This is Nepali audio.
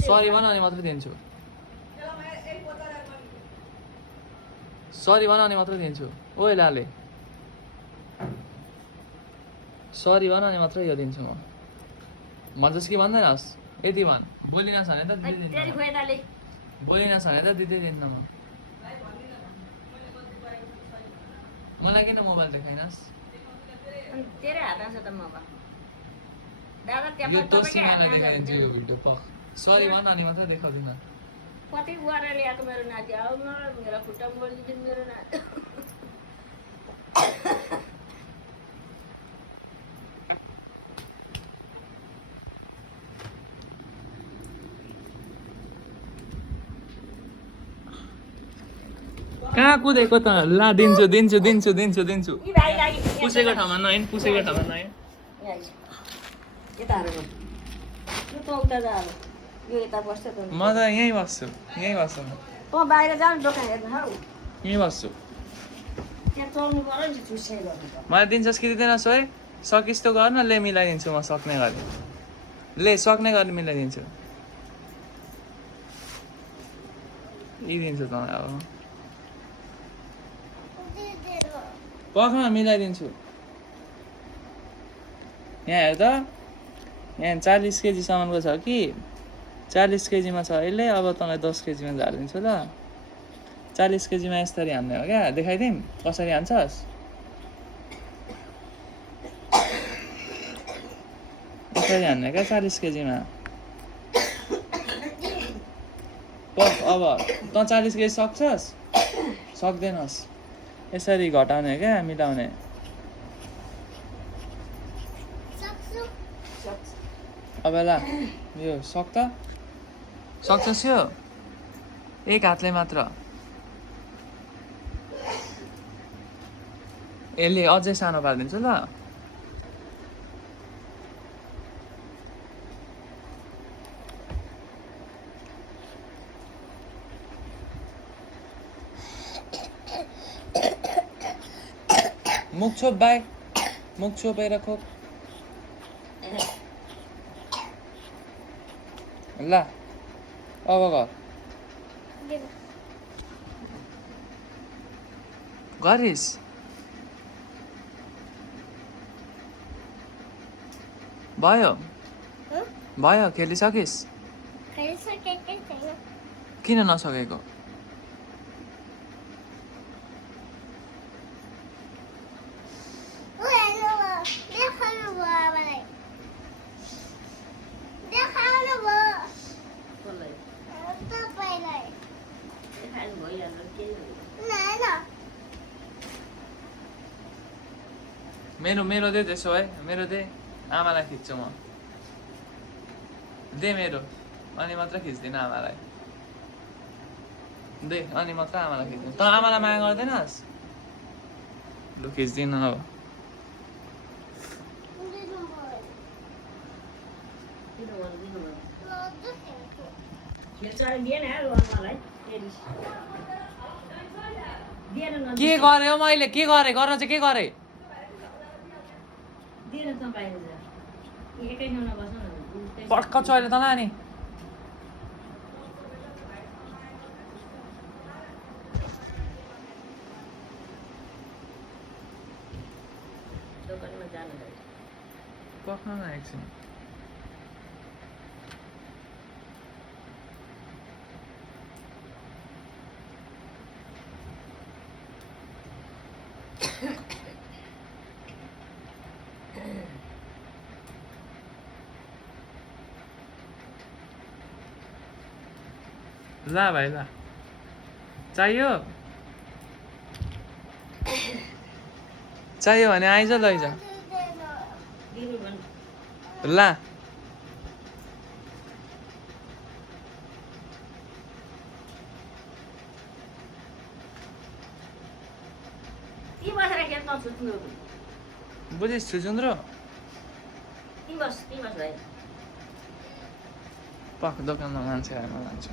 सरी भन अनि मात्र दिन्छु सरी भन अनि मात्र दिन्छु ओइ लाले सरी भन अनि मात्र यो दिन्छु म भन्छस् कि भन्दैनस् यति भन बोलिनस् भने त दिँदै दिन्न बोलिनस् भने त दिँदै दिन्न म मलाई किन मोबाइल देखाइनस् तेरै हातमा छ त मोबाइल दादा यो तोसीमालाई देखाइदिन्छु यो भिडियो पख सरी भन अनि मात्र देखाउँदिन कति गरेर ल्याएको मेरो नाति आउ न मेरो खुट्टा मोडिदिनु मेरो नाति कहाँ कुदेको त ला दिन्छु दिन्छु दिन्छु दिन्छु दिन्छु यी भाइ लागि पुसेको ठाउँमा नहिन पुसेको ठाउँमा नहिन यता हारेको यो त उता जा अब यो यता बस्छ त म त यहीँ बस्छु यहीँ बस्छु म त बाहिर जाऊ दोकान हेर्नु हौ यहीँ बस्छु त्यहाँ चल्नु पर्यो नि चुस्याइ गर्नु पर्यो मलाई दिन्छस् कि दिँदैनस् है सकिस् त गर न ले मिलाइदिन्छु म सक्ने गरी ले सक्ने गरी मिलाइदिन्छु यी दिन्छु तँलाई अब पखमा मिलाइदिन्छु यहाँ हेर त यहाँ 40 केजीसम्मको छ कि 40 केजीमा छ अहिले अब तँलाई 10 केजीमा झारिदिन्छु ल 40 केजीमा यसरी हान्ने हो क्या देखाइदिउँ कसरी हान्छस् यसरी हान्ने क्या 40 केजीमा अब तँ 40 केजी सक्छस् सक्दैनस् यसरी घटाउने क्या मिलाउने अब ल यो सक् त सक्छस् यो एक हातले मात्र यसले अझै सानो पारिदिन्छु ल मुख छोप बाई मुख छोपेर खोप ल अब गर गरिस् भयो भयो खेलिसकिस् किन नसकेको मेरो मेरो दे त्यसो है मेरो दे आमालाई खिच्छु म दे मेरो अनि मात्र खिच्दिनँ आमालाई दे अनि मात्र आमालाई खिच्दिनँ त आमालाई माया गर्दैनस् लु खिच्दिनँ अब के गरेँ हो मैले के गरेँ गर्न चाहिँ के गरेँ पड्क चहिले त नानी पक्न न एकछिन ला भाइ ला चाहियो चाहियो भने आइज लैजा ला बुझिस् छुचुन्द्रो पख दोकानमा मान्छे आएर लान्छु